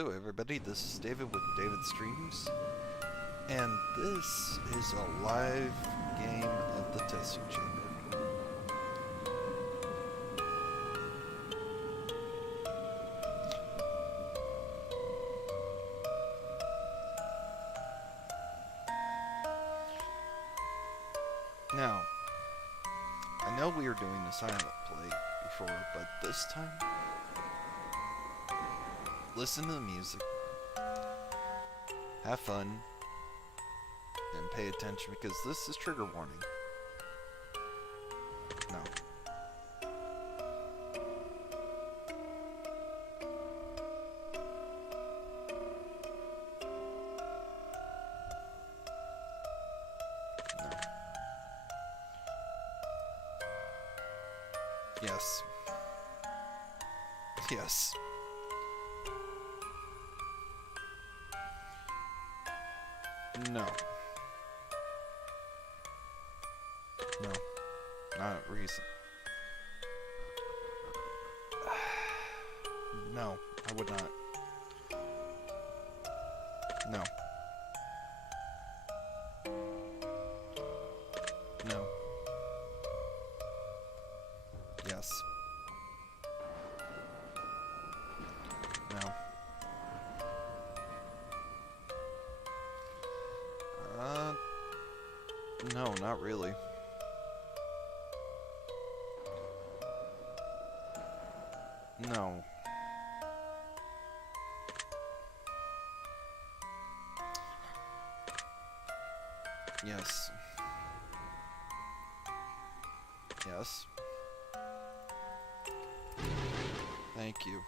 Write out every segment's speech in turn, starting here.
Hello everybody, this is David with David Streams, and this is a live game of the testing chamber. Now, I know we were doing the silent play before, but this time, listen to the music, have fun, and pay attention because this is trigger warning. No. No. Yes. Yes. No. No. Not reason. No, I would not. No. No. Yes. No. No, not really. No. Yes. Yes. Thank you.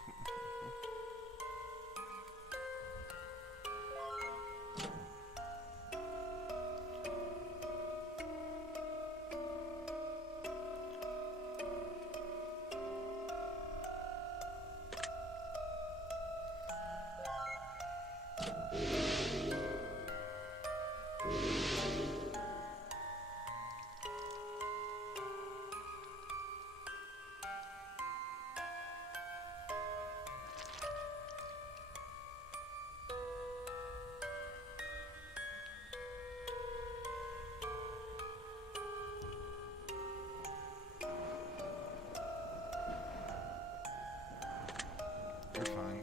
You're fine.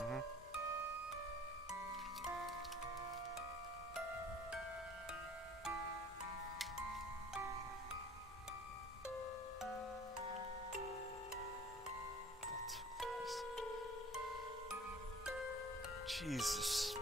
Mm-hmm. Jesus.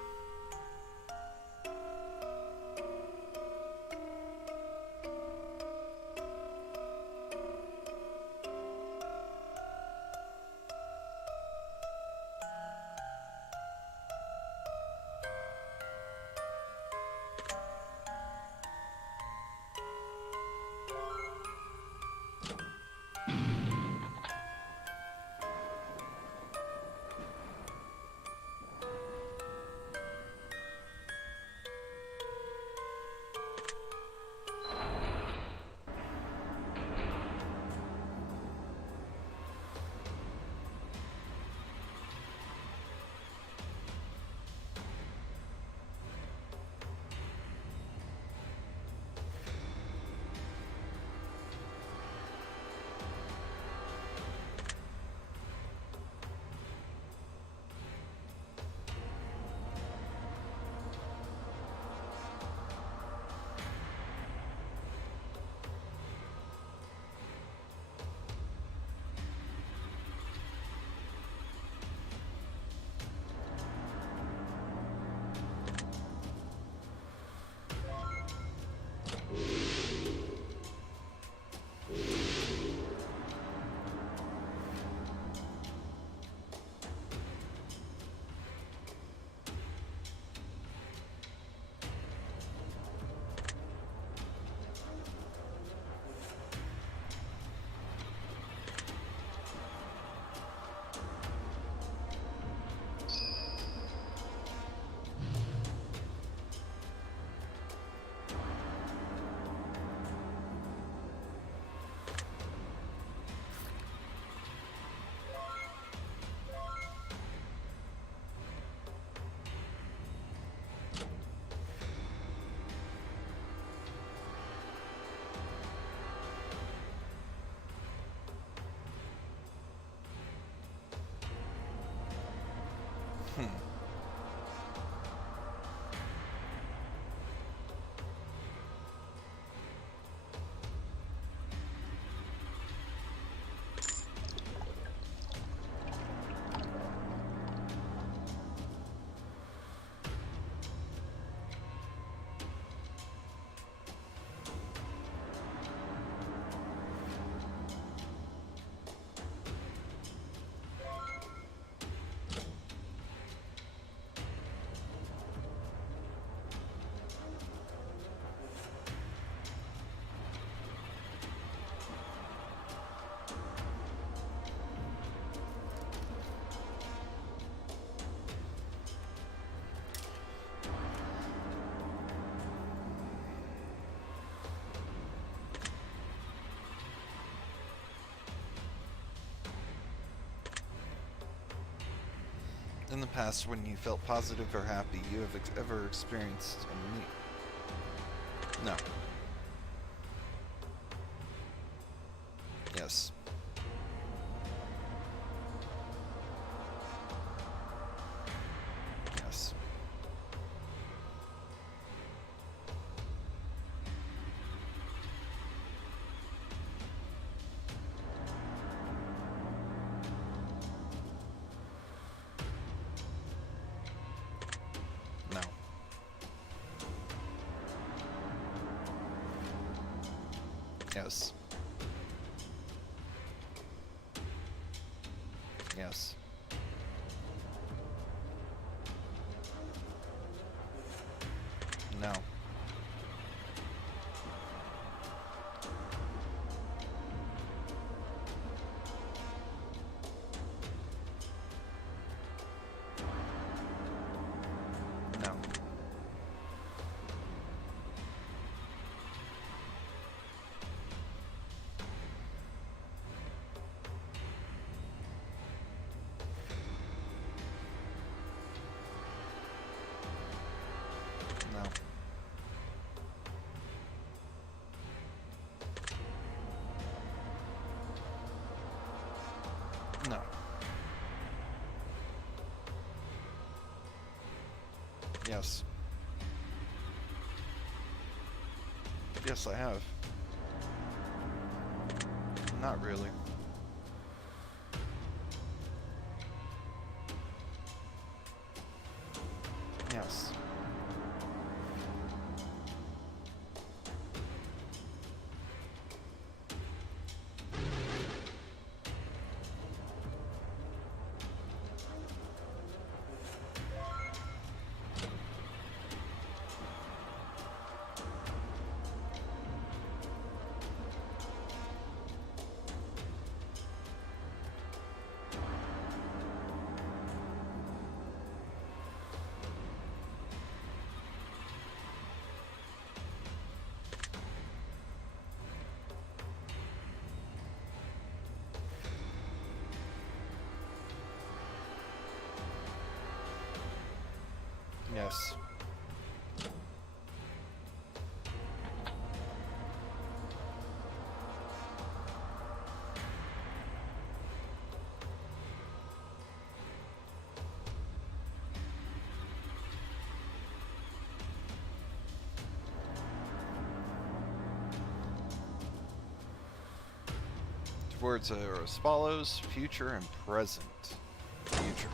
in the past when you felt positive or happy you have ever experienced a need? No. Yes. Yes. No. Yes. Yes. No. No. No. No. Yes. Yes, I have. Not really. Yes. Yes. Words are as follows: future and present. Future.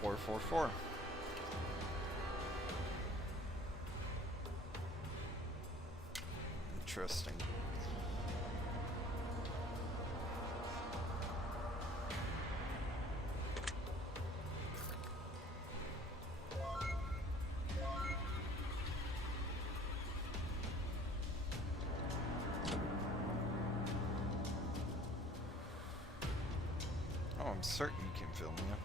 Four, four, four. Interesting. Oh, I'm certain you can fill me up.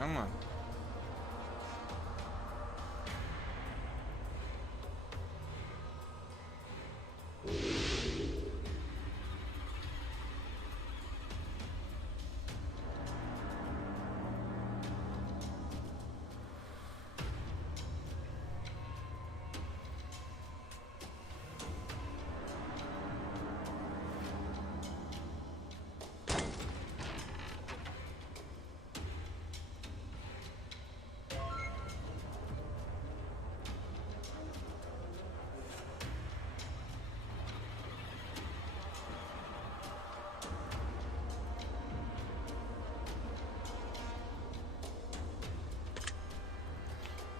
Come on.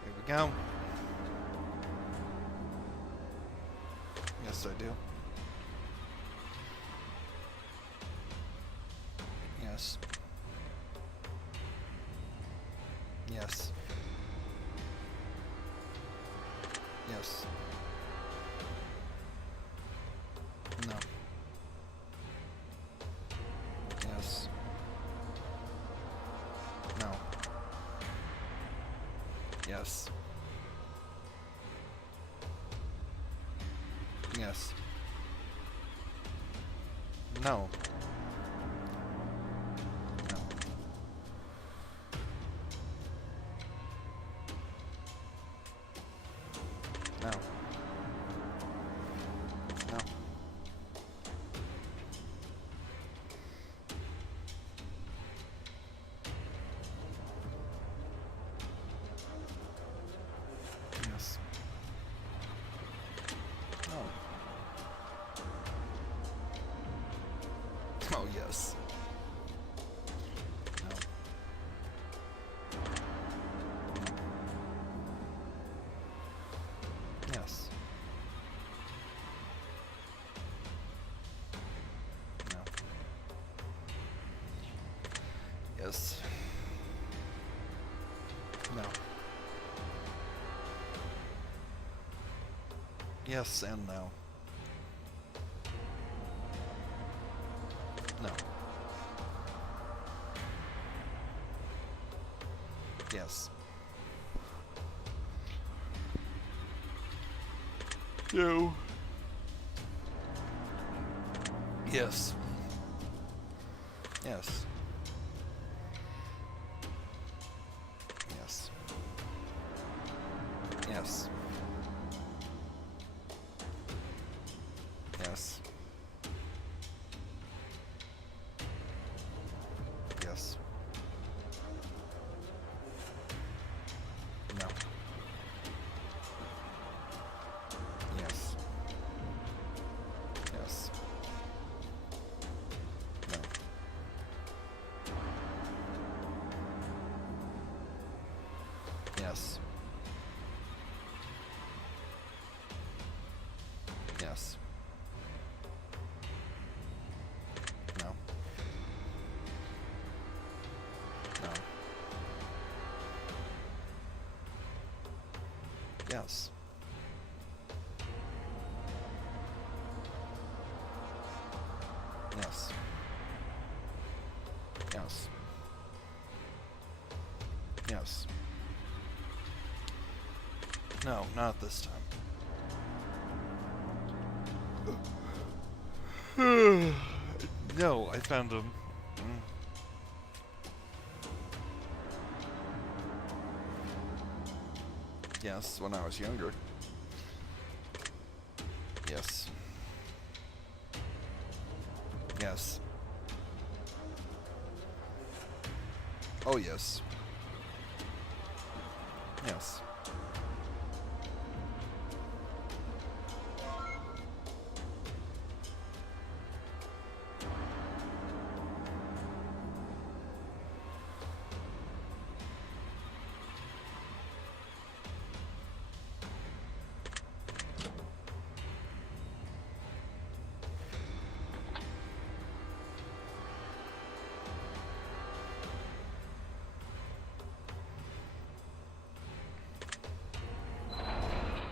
Here we go. Yes, I do. Yes. Yes. Yes. No. Yes. No. Yes. Yes. No. No. No. No. Yes. No. Oh, yes. No. Yes. No. Yes. No. Yes and no. No. Yes. No. Yes. Yes. Yes. Yes. Yes. Yes. No. Yes. Yes. No. Yes. Yes. No. No. Yes. Yes. Yes. Yes. No, not this time. No, I found him. Yes, when I was younger. Yes. Yes. Oh, yes. Yes.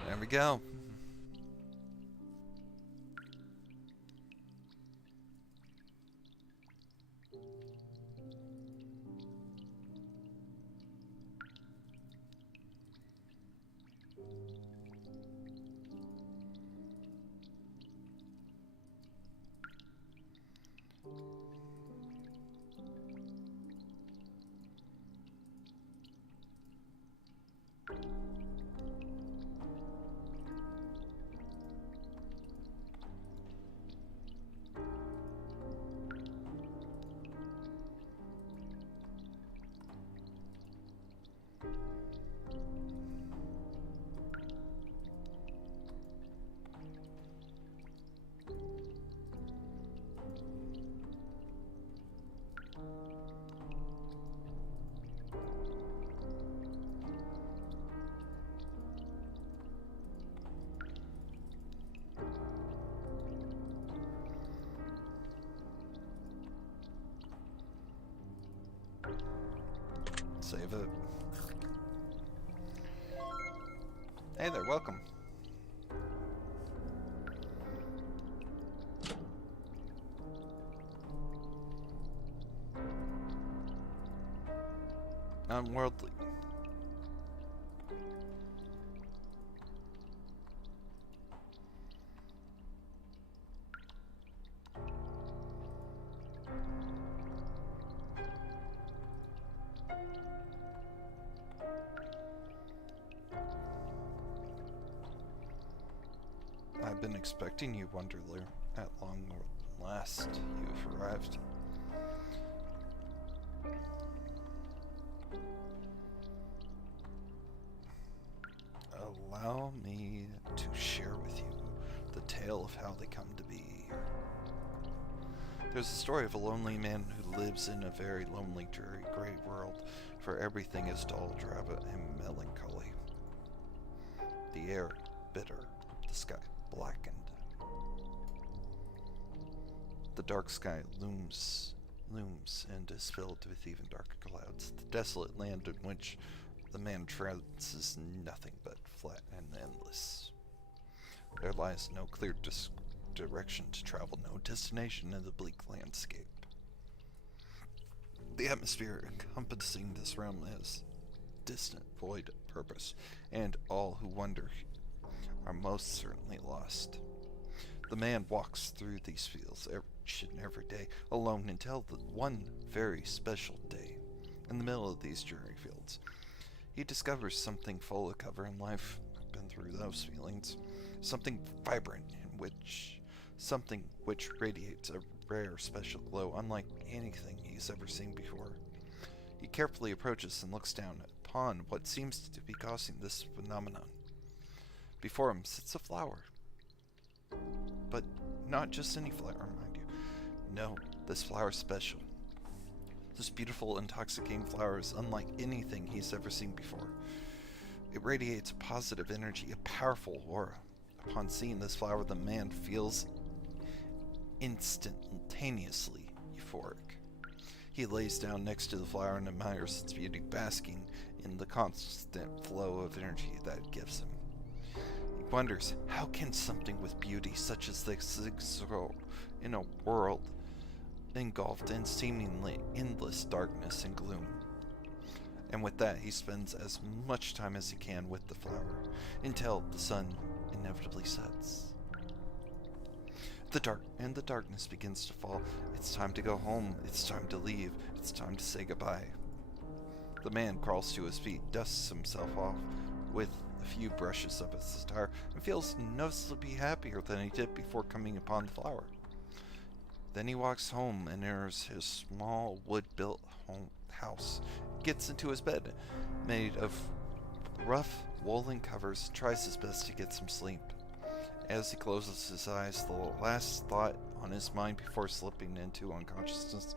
There we go. Save it. Hey there, welcome. Unworldly. I've been expecting you, Wonderler. At long last, you've arrived. Allow me to share with you the tale of how they come to be. There's a story of a lonely man who lives in a very lonely, dreary, gray world, for everything is dull, drab, and melancholy. The air bitter, the sky blackened. The dark sky looms and is filled with even darker clouds. The desolate land in which the man treads is nothing but flat and endless. There lies no clear direction to travel, no destination in the bleak landscape. The atmosphere encompassing this realm is distant, void of purpose, and all who wander are most certainly lost. The man walks through these fields each and every day, alone until the one very special day. In the middle of these dreary fields, he discovers something full of cover in life. I've been through those feelings. Something vibrant, something which radiates a rare, special glow, unlike anything he's ever seen before. He carefully approaches and looks down upon what seems to be causing this phenomenon. Before him sits a flower. But not just any flower, mind you. No, this flower is special. This beautiful, intoxicating flower is unlike anything he's ever seen before. It radiates positive energy, a powerful aura. Upon seeing this flower, the man feels instantaneously euphoric. He lays down next to the flower and admires its beauty, basking in the constant flow of energy that it gives him. He wonders, how can something with beauty such as this exist in a world engulfed in seemingly endless darkness and gloom? And with that, he spends as much time as he can with the flower, until the sun inevitably sets. The darkness begins to fall. It's time to go home. It's time to leave. It's time to say goodbye. The man crawls to his feet, dusts himself off with a few brushes of his attire, and feels noticeably happier than he did before coming upon the flower. Then he walks home and enters his small wood-built house, gets into his bed, made of rough woolen covers, and tries his best to get some sleep. As he closes his eyes, the last thought on his mind before slipping into unconsciousness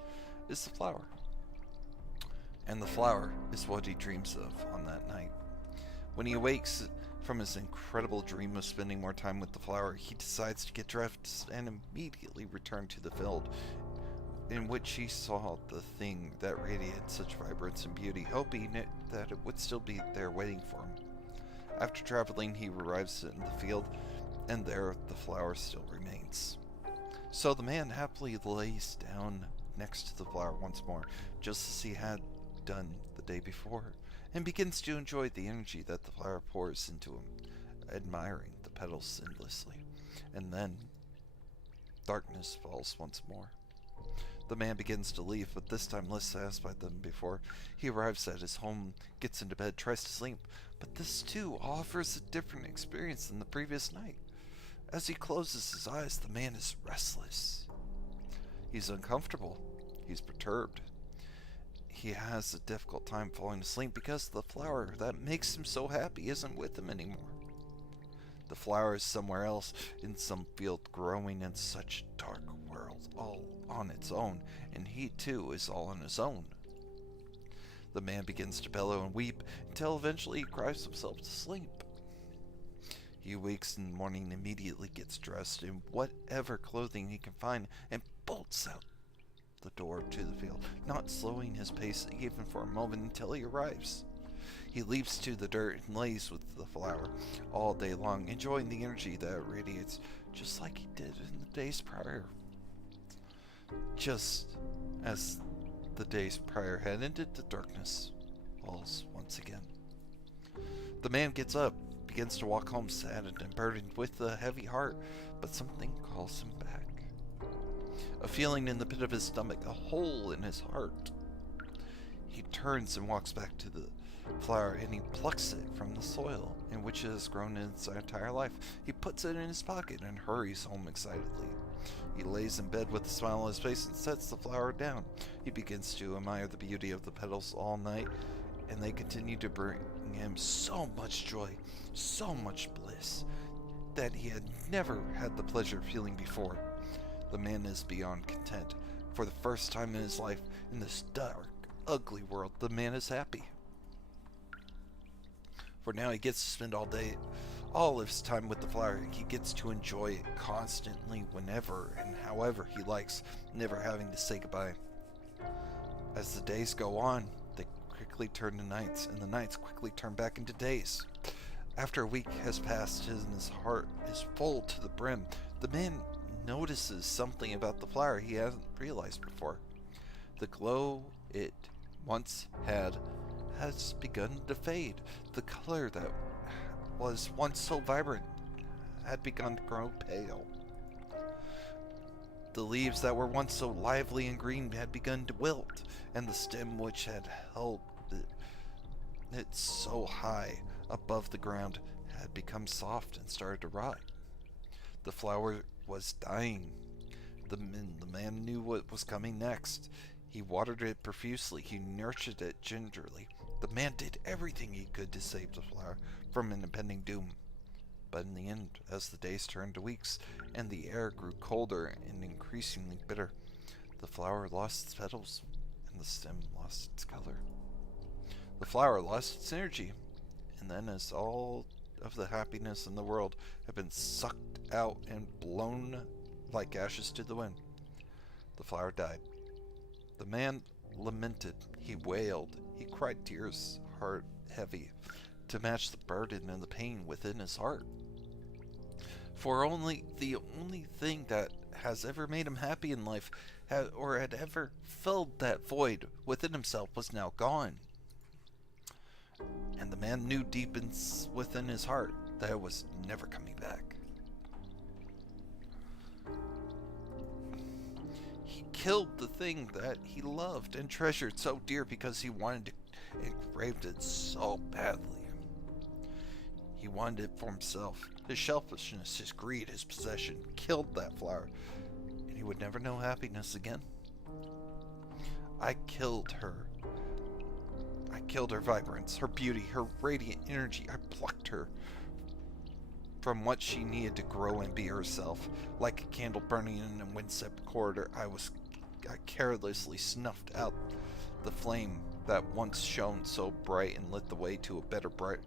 is the flower. And the flower is what he dreams of on that night. When he awakes from his incredible dream of spending more time with the flower, he decides to get dressed and immediately return to the field in which he saw the thing that radiated such vibrance and beauty, hoping that it would still be there waiting for him. After traveling, he arrives in the field, and there the flower still remains. So the man happily lays down next to the flower once more, just as he had done the day before, and begins to enjoy the energy that the flower pours into him, admiring the petals endlessly. And then darkness falls once more. The man begins to leave, but this time less satisfied than before. He arrives at his home, gets into bed, tries to sleep, but this too offers a different experience than the previous night. As he closes his eyes, the man is restless. He's uncomfortable. He's perturbed. He has a difficult time falling asleep because the flower that makes him so happy isn't with him anymore. The flower is somewhere else, in some field, growing in such a dark world, all on its own, and he too is all on his own. The man begins to bellow and weep until eventually he cries himself to sleep. He wakes in the morning, immediately gets dressed in whatever clothing he can find, and bolts out the door to the field, not slowing his pace even for a moment until he arrives. He leaps to the dirt and lays with the flower all day long, enjoying the energy that it radiates, just like he did in the days prior. Just as the days prior had ended, the darkness falls once again. The man gets up, begins to walk home saddened and burdened with a heavy heart, but something calls him back. A feeling in the pit of his stomach, a hole in his heart. He turns and walks back to the flower, and he plucks it from the soil in which it has grown its entire life. He puts it in his pocket and hurries home excitedly. He lays in bed with a smile on his face and sets the flower down. He begins to admire the beauty of the petals all night, and they continue to bring him so much joy, so much bliss, that he had never had the pleasure of feeling before. The man is beyond content. For the first time in his life, in this dark, ugly world, the man is happy. For now he gets to spend all of his time with the flower. He gets to enjoy it constantly, whenever and however he likes, never having to say goodbye. As the days go on, they quickly turn to nights, and the nights quickly turn back into days. After a week has passed and his heart is full to the brim, the man notices something about the flower he hasn't realized before. The glow it once had has begun to fade. The color that was once so vibrant had begun to grow pale. The leaves that were once so lively and green had begun to wilt, and the stem which had held it so high above the ground had become soft and started to rot. The flower was dying. The man knew what was coming next. He watered it profusely. He nurtured it gingerly. The man did everything he could to save the flower from an impending doom. But in the end, as the days turned to weeks, and the air grew colder and increasingly bitter, the flower lost its petals, and the stem lost its color. The flower lost its energy, and then as all of the happiness in the world had been sucked out and blown like ashes to the wind, the flower died. The man lamented, he wailed, he cried tears, heart heavy, to match the burden and the pain within his heart. For the only thing that has ever made him happy in life, had ever filled that void within himself, was now gone. And the man knew deep within his heart that it was never coming back. He killed the thing that he loved and treasured so dear because he wanted to and craved it so badly. He wanted it for himself. His selfishness, his greed, his possession killed that flower, and he would never know happiness again. I killed her. I killed her vibrance, her beauty, her radiant energy. I plucked her from what she needed to grow and be herself. Like a candle burning in a windswept corridor, I carelessly snuffed out the flame that once shone so bright and lit the way to a better, bright,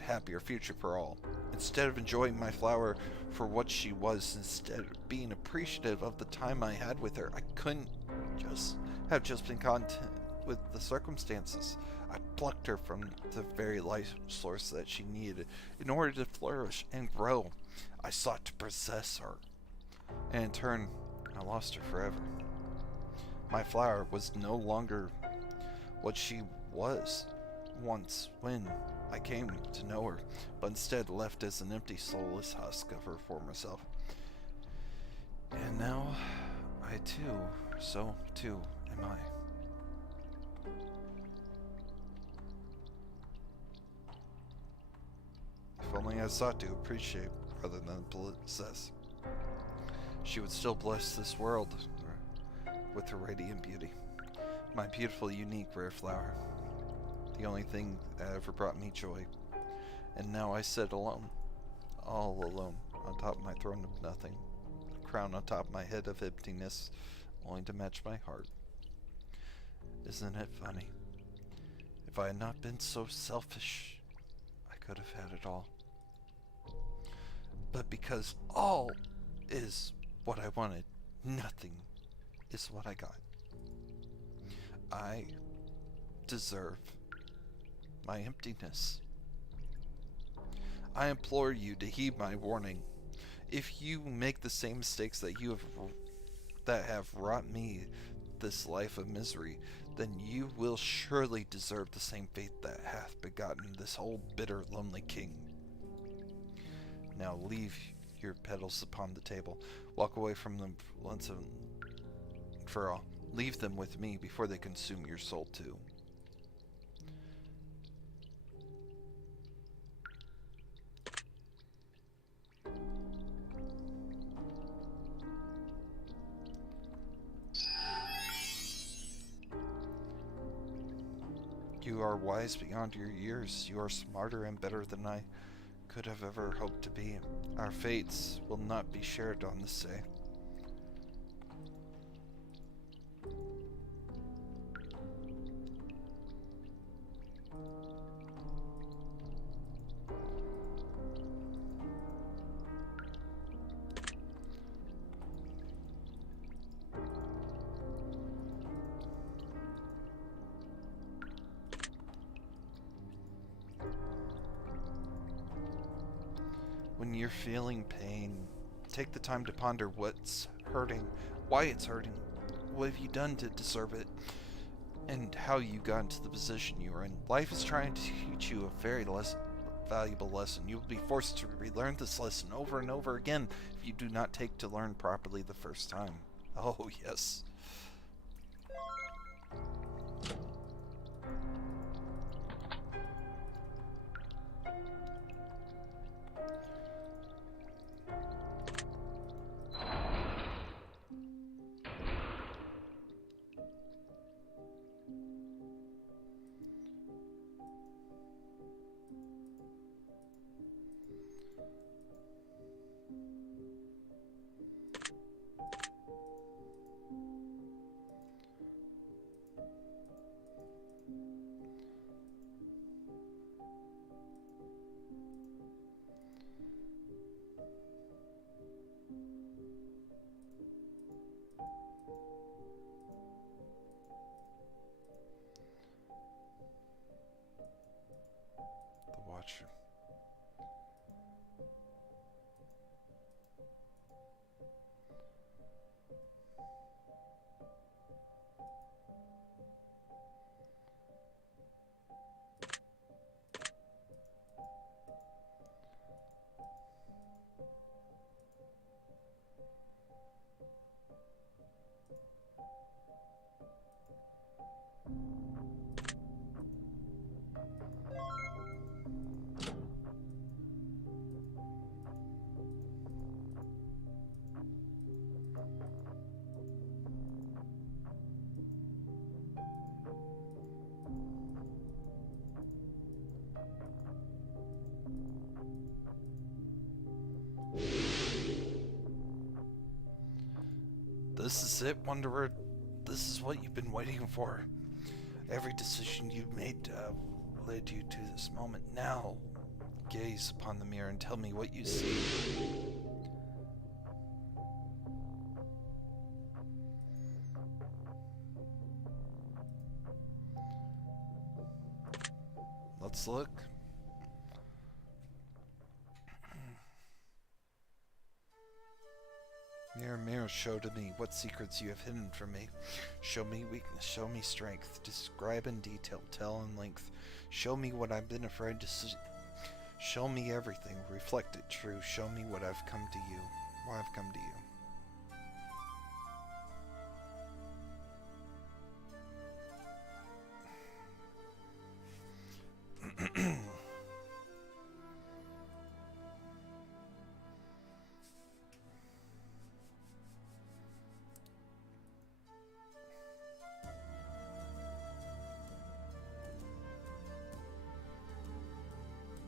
happier future for all. Instead of enjoying my flower for what she was, instead of being appreciative of the time I had with her, I couldn't just been content with the circumstances. I plucked her from the very life source that she needed in order to flourish and grow. I sought to possess her, and in turn, I lost her forever. My flower was no longer what she was once when I came to know her, but instead left as an empty, soulless husk of her former self. And now, I too, so too am I. If only I sought to appreciate rather than possess, she would still bless this world with her radiant beauty. My beautiful, unique, rare flower. The only thing that ever brought me joy. And now I sit alone, all alone, on top of my throne of nothing, a crown on top of my head of emptiness, only to match my heart. Isn't it funny? If I had not been so selfish, I could have had it all. But because all is what I wanted, nothing is what I got. I deserve my emptiness. I implore you to heed my warning. If you make the same mistakes that have wrought me this life of misery, then you will surely deserve the same fate that hath begotten this old bitter lonely king. Now leave your petals upon the table. Walk away from them once and for all. Leave them with me before they consume your soul too. You are wise beyond your years. You are smarter and better than I could have ever hoped to be. Our fates will not be shared on this day. When you're feeling pain, take the time to ponder what's hurting, why it's hurting, what have you done to deserve it, and how you got into the position you are in. Life is trying to teach you a very valuable lesson. You will be forced to relearn this lesson over and over again if you do not take to learn properly the first time. Oh, yes. The Watcher. This is it, Wanderer. This is what you've been waiting for. Every decision you made led you to this moment. Now, gaze upon the mirror and tell me what you see. Let's look. Mirror, mirror, show to me what secrets you have hidden from me. Show me weakness, show me strength. Describe in detail, tell in length. Show me what I've been afraid to see. Show me everything, reflect it true. Show me what I've come to you, why I've come to you.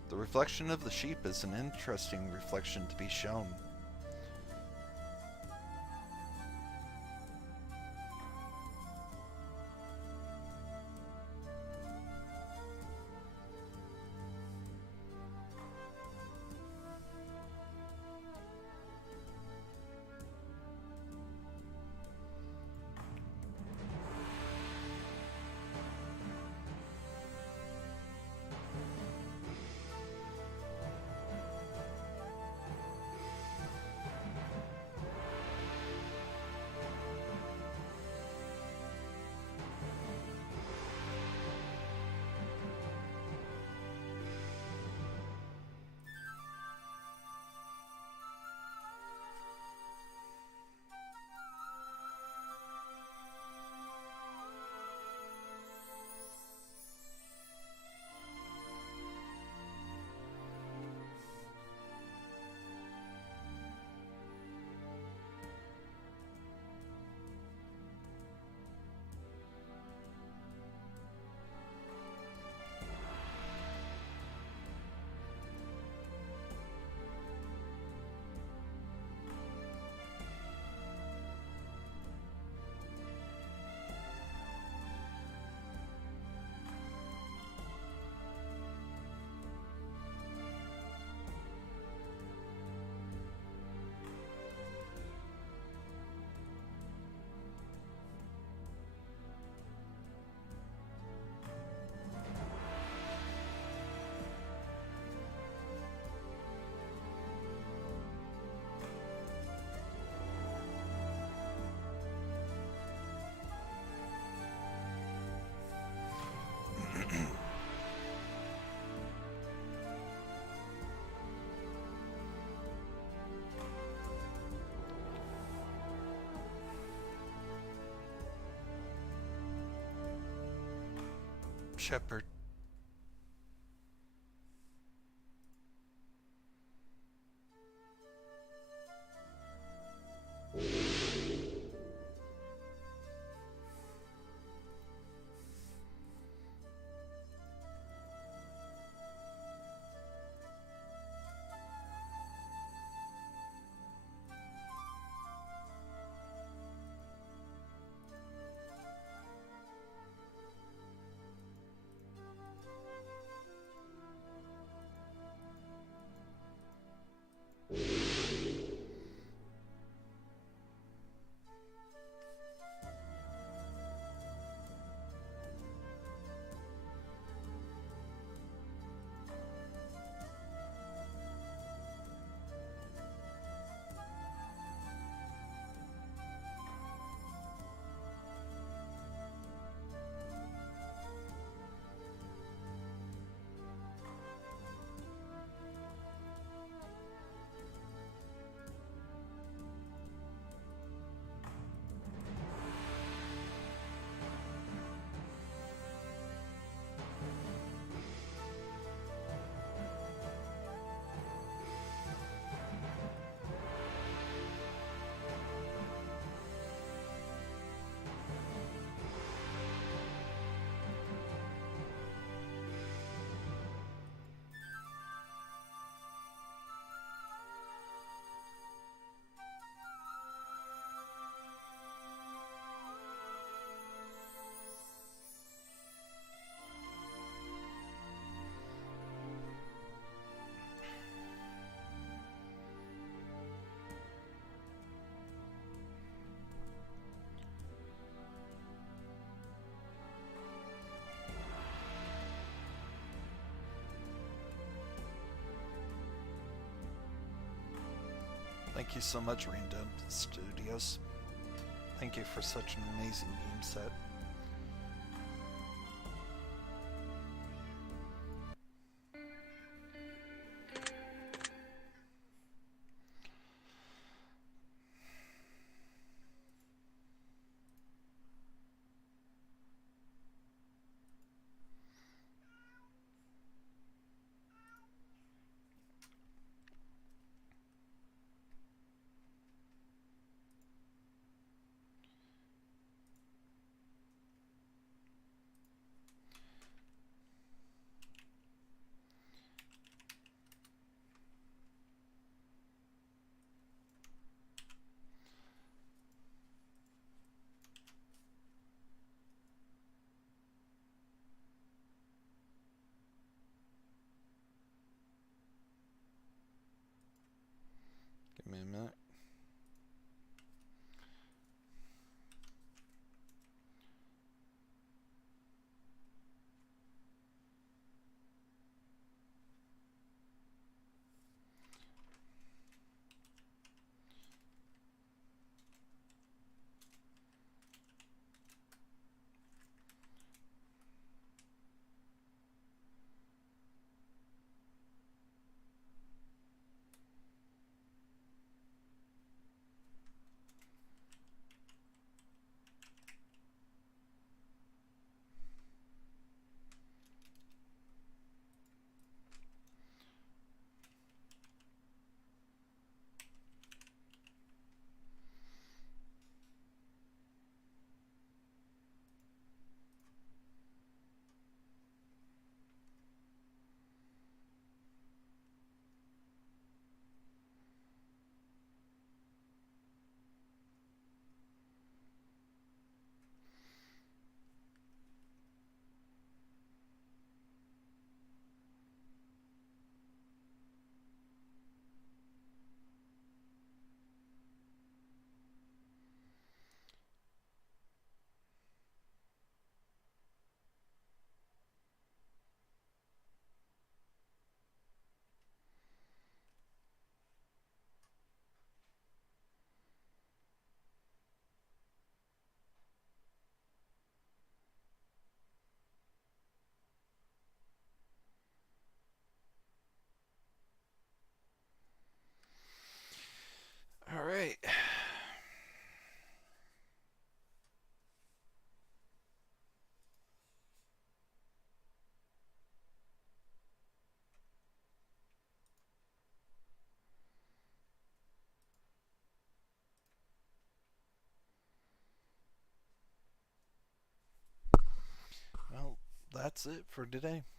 The reflection of the sheep is an interesting reflection to be shown. Shepard. Thank you so much, Raindub Studios. Thank you for such an amazing game set. Give me a minute. that's it for today. Thank